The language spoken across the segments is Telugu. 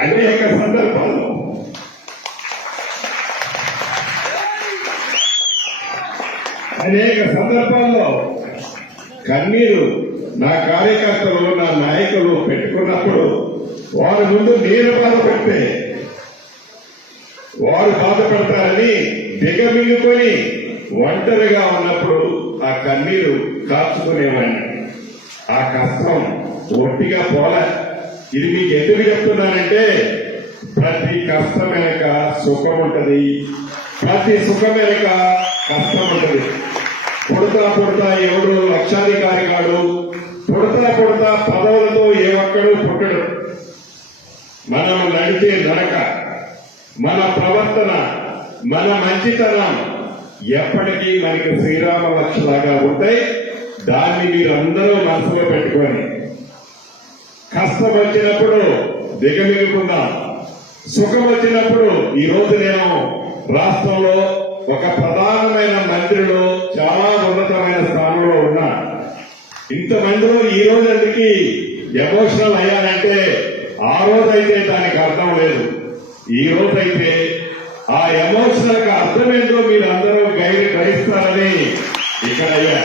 అనేక సందర్భాల్లో కన్నీరు నా కార్యకర్తలు నా నాయకులు పెట్టుకున్నప్పుడు వారి ముందు నేను బాధపడితే వారు బాధపడతారని దిగమింగుకొని ఒంటరిగా ఉన్నప్పుడు ఆ కన్నీరు కాచుకునేవాడిని. ఆ కష్టం ఒట్టిగా పోలే. ఇది మీకు ఎందుకు చెప్తున్నానంటే ప్రతి కష్టం వెనక సుఖం ఉంటది, ప్రతి సుఖం వెనక కష్టం ఉంటది. పుడతా ఎవడు లక్షాధికారి కాడు, పుడతా పదవులతో ఏ ఒక్కడు పుట్టడు. మనం నడిచే నడక, మన ప్రవర్తన, మన మంచితనం ఎప్పటికీ మనకి శ్రీరామ లక్ష్యలాగా ఉంటాయి. దాన్ని మీరందరూ మనసులో పెట్టుకొని కష్టం వచ్చినప్పుడు దిగమిగుకుందాం, సుఖం వచ్చినప్పుడు ఈ రోజు నేను రాష్ట్రంలో ఒక ప్రధానమైన మంత్రిలో చాలా ఉన్నతమైన స్థానంలో ఉన్నా. ఇంతమందిలో ఈ రోజు అందుకి ఎమోషనల్ అయ్యానంటే ఆ రోజైతే దానికి అర్థం లేదు. ఈ రోజైతే ఆ ఎమోషనల్ కి అర్థమేంటో మీరు అందరూ గ్రహిస్తారని ఇక్కడ అయ్యా.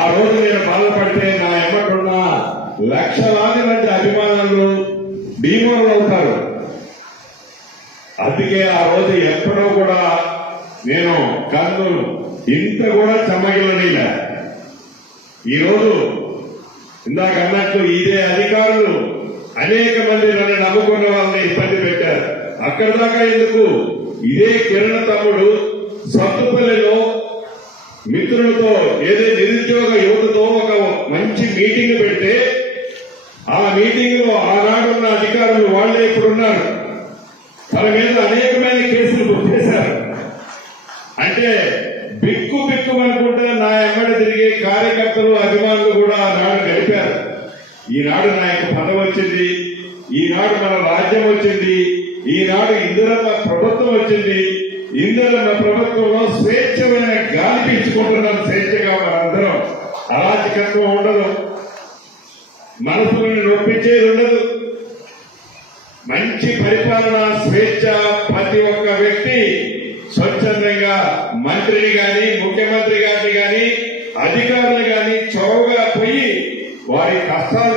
ఆ రోజు నేను బాధపడితే నా ఎమ్మకున్న లక్షలాది మంది అభిమానులు భీమలు అవుతారు. అందుకే ఆ రోజు ఎప్పుడో కూడా నేను కన్ను ఇంత కూడా చెమ్మగిల్లనిలే. ఈరోజు ఇందాక అన్నట్లు ఇదే అధికారులు అనేక మంది నన్ను నమ్ముకున్న వాళ్ళని ఇబ్బంది పెట్టారు. అక్కడ దాకా ఎందుకు, ఇదే కిరణ్ తమ్ముడు సత్తుపల్లిలో మిత్రులతో ఏదో నిరుద్యోగ యువతతో ఒక మంచి మీటింగ్ పెడితే ఆ మీటింగ్ లో ఆనాడున్న అధికారులు వాళ్లే ఇప్పుడున్నారు. తన మీద అనేకమైన కేసులు బుక్ చేశారు. అంటే బిక్కు అనుకుంటే నా ఎమ్మడి తిరిగే కార్యకర్తలు అభిమానులు కూడా ఆనాడు గడిపారు. ఈనాడు నాకు పదవి వచ్చింది, ఈనాడు మన రాజ్యం వచ్చింది, ఈనాడు ఇందిరమ్మ ప్రభుత్వం వచ్చింది. ఇందిరమ్మ ప్రభుత్వంలో స్వేచ్ఛమైన గాలి పీల్చుకుంటున్నాం. స్వేచ్ఛగా మనందరం, అరాచకత్వం ఉండదు, మనసులను నొప్పించేది ఉండదు, మంచి పరిపాలన, స్వేచ్ఛ. ప్రతి ఒక్క వ్యక్తి స్వచ్ఛందంగా మంత్రిని గాని ముఖ్యమంత్రి గారిని గాని అధికారులు గాని చౌకగా పోయి వారి కష్టాలు